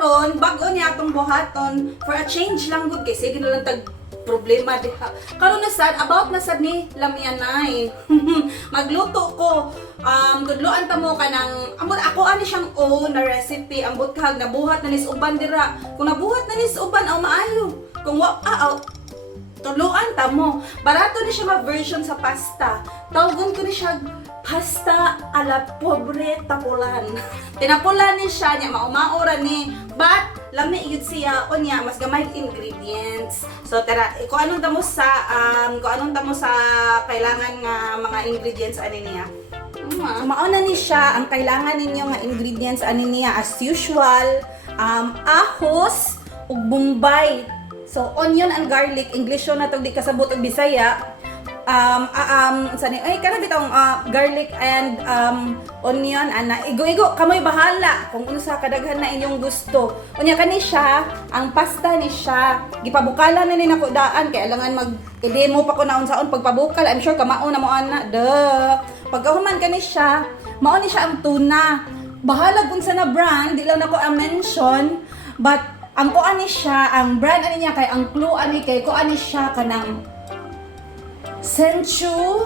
karon bago niya atong buhaton for a change lang gud kay sige na lang tag problema diha. Karon na sad about na sad ni Lamyanay. Magluto ko. Tudloan ta mo kanang ambot ako ani siyang own na recipe ambot kag nabuhat na nis uban dira. Kung nabuhat na nis uban aw maayo. Kung tudloan ta mo. Barato ni siya version sa pasta. Tawgon ko ni siya pasta ala pobre tapulan. Tinapulan ni siya niya maumaora ni but lami yun siya o niya mas gamay ingredients. So tara kung anong tamo sa kailangan nga mga ingredients ani niya. So mauna ni siya ang kailangan ninyo nga ingredients ani niya as usual ahos ug bombay. So onion and garlic English na to di kasabot og Bisaya. Garlic and onion ana igo kamoy bahala kung ano sa kadaghan na inyong gusto. Unya kani siya ang pasta ni siya gipabukalan na ni nako daan kay alangan mag-demo pa ko naon saon pagpabukal. I'm sure kamao na mo ana pagkahuman kani siya mao ni siya ang tuna. Bahala kung sa na brand di lang nako mention but ang ko ani siya ang brand ani niya kay ang clue ani kay ko ani siya kanang Senchu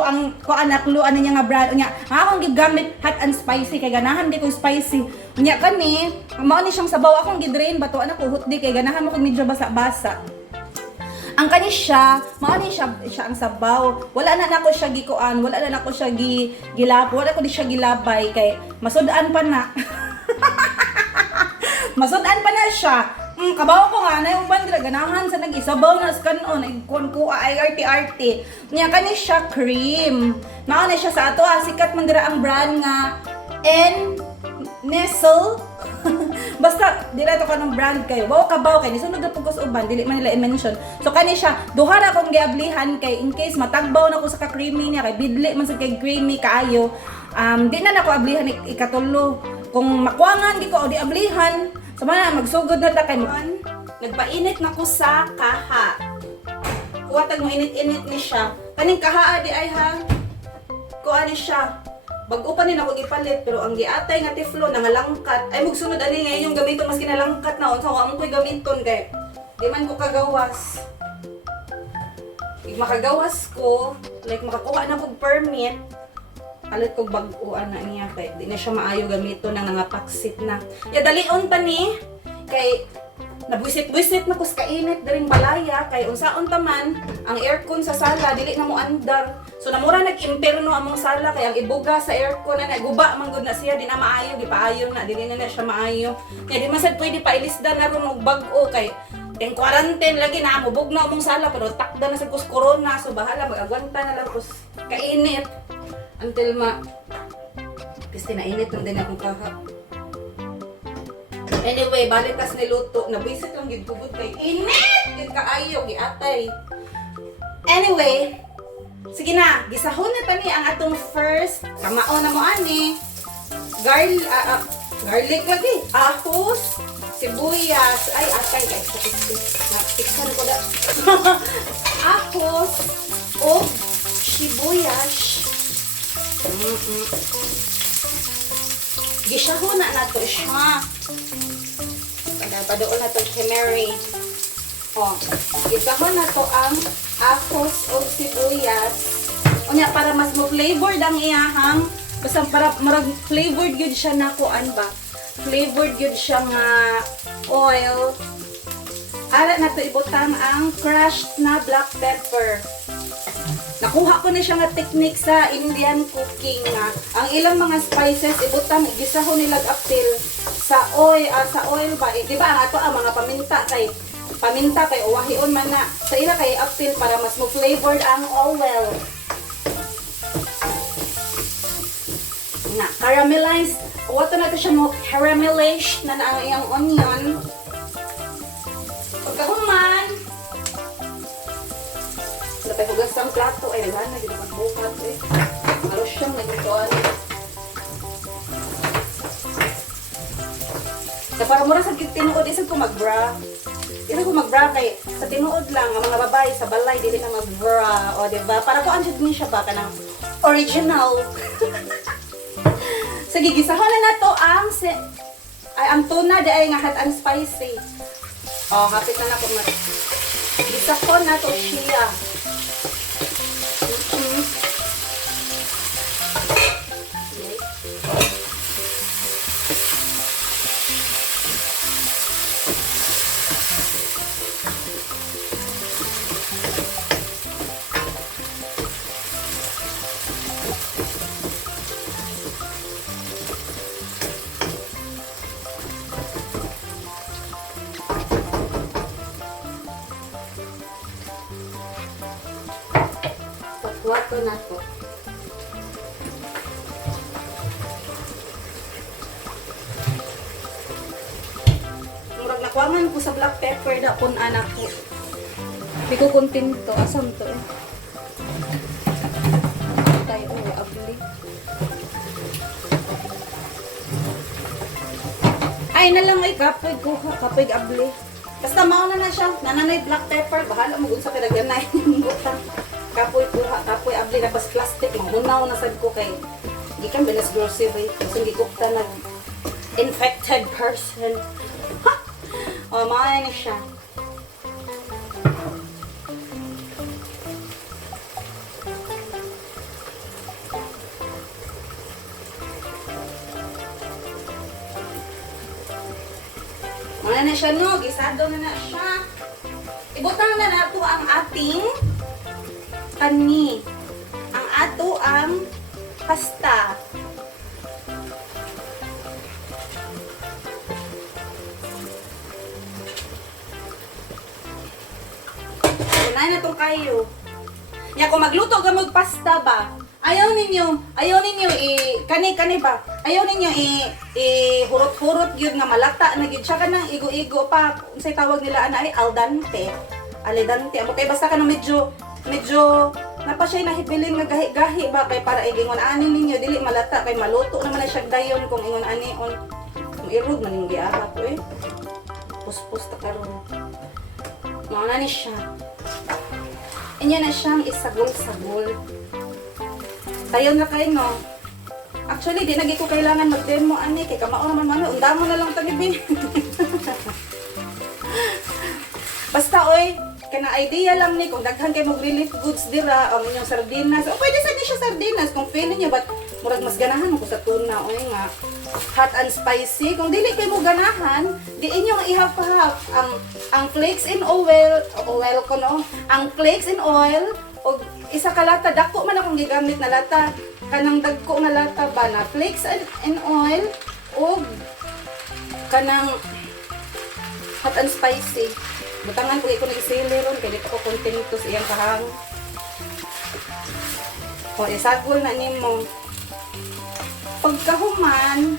ang ko anak lu ano niya nga brand unya akong gigamit hot and spicy kay ganahan di ko spicy unya kani mao ni siyang sabaw akong gidrain bato anak ko hot di kay ganahan mo kog medyo basa-basa ang kani siya mao ni siya ang sabaw wala na nako siya gikuan wala na nako siya wala ko di siya gilabay kay masud-an pa na masud-an pa na siya. Kabaw ko nga na yung bandira ganahan sa nag-isabaw na kanon igkon ko ay arte niya kani siya cream mao na siya sa ato sikat man dira ang brand nga Nestle basta dira to kanang brand kayo wow kabaw kay nisunod na pugos uban dili man nila i-mention so kani siya duha ra kong giablihan kay in case matagbaw na ko sa ka-creamy niya kay bidli man sa kay creamy kaayo di na nako ablihan ikatulo kung makuangan di ko o di ablihan sama na, magsugod na ta kay mo. Nagpainit na ko sa kaha. Kuwatag mo init-init ni siya. Kaning kaha di ay ha. Kuha ni siya. Bago pa ni ako gipalit pero ang giatay nga teflon nangalangkat. Ay magsunod ani nga yung gamiton mas kinalangkat na unsa ko amo koy gamiton kay di man ko kagawas. Ig makagawas ko, like makakuha na kog permit. Alit kong baguan na niya kay di na siya maayo gamito na nga paksit na. Ya dalion ta ni kay nabwisit-bwisit na kus kainit diring balaya kay unsaon ta man ang aircon sa sala dili na mo andar. So namura nag-imperno among sala kay ang ibuga sa aircon na guba man gud na siya di na maayo gipaayon na dili na siya maayo. Kay di man sad pwede pailisda na ron og bag-o kay yung quarantine lagi na mubog na among sala pero takda na sa kus corona so bahala mag-agwanta na lang kus kainit. Until kasi nainit lang din akong kaha. Anyway, balik tas niluto. Nabisit lang yun kubot kay init! Yun kaayo, giatay. Anyway, sige na, gisahon na tani ang atong first. Kamao na mo ani. Garlic lagi. Ahos, sibuyas. Ay, atay guys. Natiksan ko na. Ahos, o sibuyas. Gisahon na nato siya. Padoon na to kimeri. Gisahon na to ang ahos o sibuyas. Unya para mas mo flavored ang iyahang. Basta para marag flavored gyud siya na kuan ba. Flavored gyud siya nga oil. Ara na to ibutang ang crushed na black pepper. Nakuha ko na siya nga technique sa Indian cooking nga. Ang ilang mga spices ibutang gisahon nila apil sa oil ba. Di ba ang ato ang mga paminta kay uwahion man na. Sa ila kay apil para mas mo flavored ang oil. Na caramelize. Wato na to siya mo caramelize na ang iyang onion. Pagkahuman napay hugas ang plato ay nagana di naman bukat halos siyang nagituan na para mura sa tinuod isang ko mag-bra kay sa tinuod lang ang mga babae sa balay dili na mag-bra o diba para ko anjud ni siya ba kanang original. So Sige, gisahon na nato ang ang tuna di ay nga hot and spicy. Oh, hapit na na ko na. Gisahon na to siya. Wato na to. Murag nakuangan ko sa black pepper na kung anak ko. Hindi ko kontento. Asam to eh. Tayo abli. Ay na lang ay kapoy ko. Kapoy abli. Basta mauna na siya. Nananay black pepper. Bahala mo kung sa pinagyanay. Butang. Kapoy kuha, kapoy abli na pas plastic, mahunaw na sad ko kay gikan bilas grocery kasi hindi ko ta nag infected person. Ha! O, maaya na siya. Maaya na siya, no? Gisado na siya. Ibutang na nato ang ating kani. Ang ato ang pasta. Unahin na itong kayo. Ya, kung magluto ka mag-pasta ba, ayaw ninyo kani ba? Ayaw ninyo hurot-hurot yun nga malata na yun. Siya ka nang igo-igo pa. Kung sa'y tawag nila, ay al dente. Alidante. Amo kay basta ka nang medyo napa siya nahibilin nga gahi-gahi ba kay para igingon ani ninyo dili malata kay maluto naman na siya dayon kung ingon ani on irog man yung giara ko eh. Puspos ta karon. Mao na ni siya. Inya na siyang isagol-sagol. Tayo na kayo no. Actually di na ko kailangan mag-demo ani kay kamao naman man unda mo na lang tanibin. Basta oy kana idea lang ni kung daghan kay mog relief goods dira ang inyong sardinas. O pwede sa ni siya sardinas kung feeling niyo but murag mas ganahan mo ko sa tuna oy nga hot and spicy. Kung dili kay mo ganahan, di inyong ihap-hap ang flakes in oil ko no. Ang flakes in oil og isa ka lata dako man akong gigamit na lata kanang dagko nga lata ba na flakes in oil og kanang hot and spicy. Butangan ko iko nag-sili ron kay dito ko kontento sa iyang kahang. O isagol na nimo. Pagkahuman,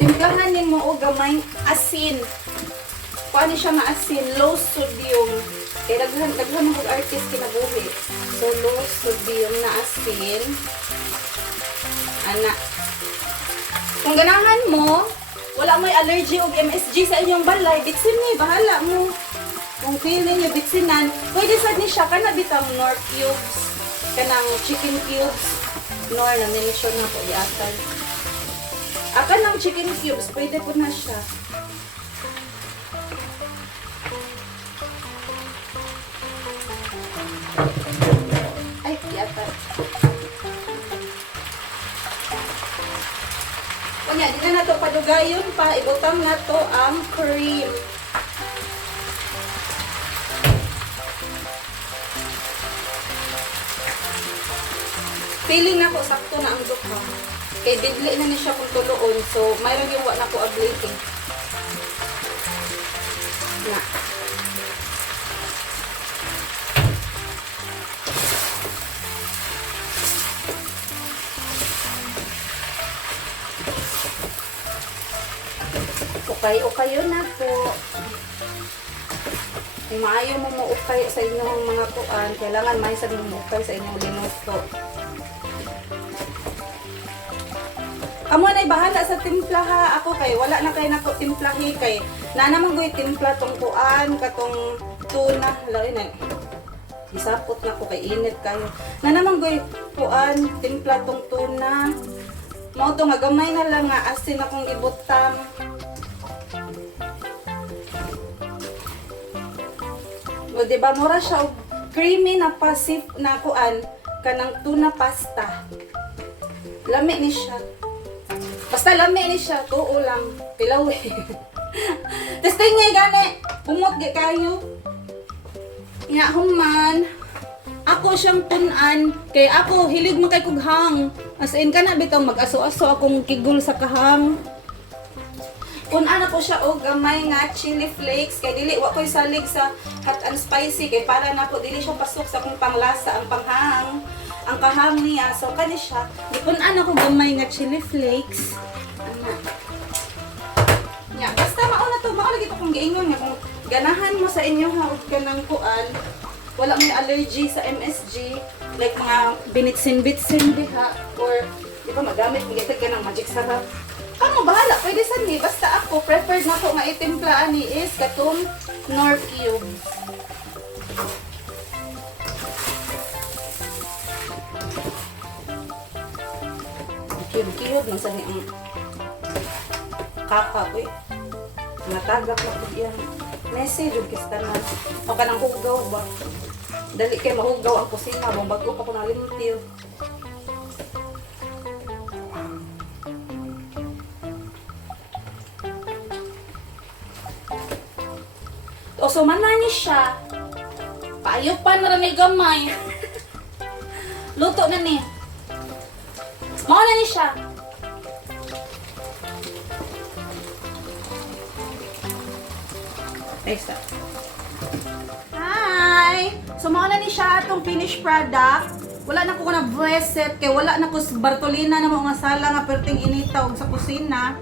timplahan nimo og gamay asin. Kuan siya nga asin, low sodium. Kay daghan mo artist kinabuhi. So low sodium na asin. Ana. Kung ganahan mo, wala may allergy o MSG sa inyong balay, bitsin ni, bahala mo. Kung feeling nyo bitsinan, pwede sad ni siya, kana bitang nor cubes, kanang chicken cubes, nor na mention na po iatan. Aka ng chicken cubes, pwede po na siya. Ay, iatan. Kunya, di na nato padugayon pa, ibutang nato ang cream. Feeling na ko sakto na ang duha. Kay bidli na ni siya kung tuloon, so mayroon yung na ko ablating. Na. Okay na po. Maayo mo ukay sa inyong mga kuan. Kailangan may sa mo ukay sa inyong linuto. Amo na bahala sa timpla ha. Ako kay wala na kay nako timplahi kay na naman goy timpla tong kuan katong tuna. Lain na. Isapot na ko kay init kayo. Na naman goy kuan timpla tong tuna. Mao to nga gamay na lang nga asin akong ibutang. O diba mura siya og creamy na pasif na kuan kanang tuna pasta. Lami ni siya. Basta lami ni siya, tuo lang, pilaw eh. Testing niya gani, pumot gi kayo. Nga human, ako siyang punan, kay ako hilig mo kay kughang. As in ka na bitaw mag-aso-aso akong kigul sa kahang. Punan ako siya og gamay nga chili flakes, kay dili wa ko'y salig sa hot and spicy, kay para na ko dili siya pasok sa akong panglasa, ang panghang. Ang kahang niya, so kani siya. Punan ako gamay nga chili flakes. Ano? Yeah, basta mauna to, lagi ko kung giingon nga kung ganahan mo sa inyo ha og kanang kuan, wala may allergy sa MSG, like mga binitsin-bitsin diha or di ba magamit mo gitag ka ng magic sarap. Kamo bahala, pwede sa ni, basta ako preferred na ko nga itimplaan ni is katong Knorr cubes. Cube-cube man sa ni ang kakapoy. Natagak na po yan. Message yung kistanan. O ka ng hugaw ba? Dali kay mahugaw ang kusina. Bago pa ko na limtiw. O so manani siya. Paayok pa na rin gamay. Luto na ni. Mao na ni siya. Extra. Hi! So, mao na ni siya itong finished product. Wala na ko na reset, kay wala na ko Bartolina na mga sala nga perting inita og sa kusina.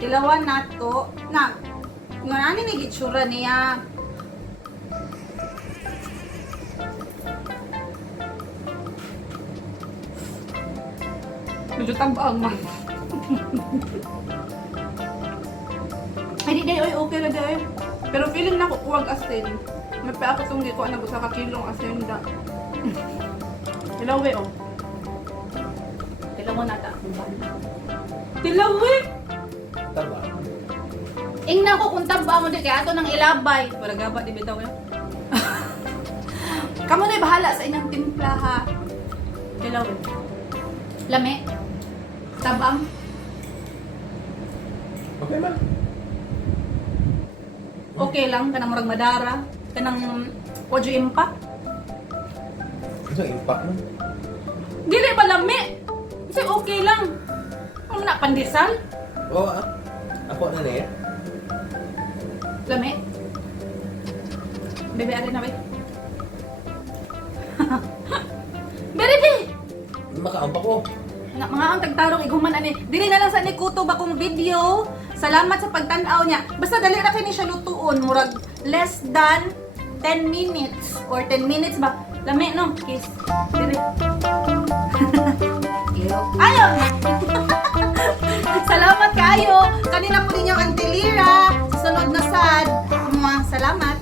Ilawan na to. Na, nga nani ni gitsura niya. Medyo tabang man. Ay, di day, okay na day. Pero feeling na ko kuwag asin. May pa ako itong gikuha na sa kakilong asin da. Tilawe oh. Tilaw na ta. Tilawe! Tama. Ingna ko kung tamba mo di kaya ato ng ilabay. Para gaba di bitaw yan. Kamu na'y bahala sa inyong timpla ha. Tilawe. Lame. Tabang. Okay man. Okay lang, kanang murag madara. Kanang wadyo impact. Ano ang impact mo? Dili ba lami? Kasi okay lang. Ano na, pandesal? Oo Ako na rin. Lami? Bebe, alin na ba? Bebe! Makaampak ko. Mga ang tagtarong iguman ani. Dili na lang sa ni kutob akong video. Salamat sa pagtan-aw niya. Basta dali ra kini siya lutuon, murag less than 10 minutes or 10 minutes ba. Lami no, kiss. Dili. Ayo. Salamat kayo. Kanina po ninyo ang tilira. Sa sunod na sad. Salamat.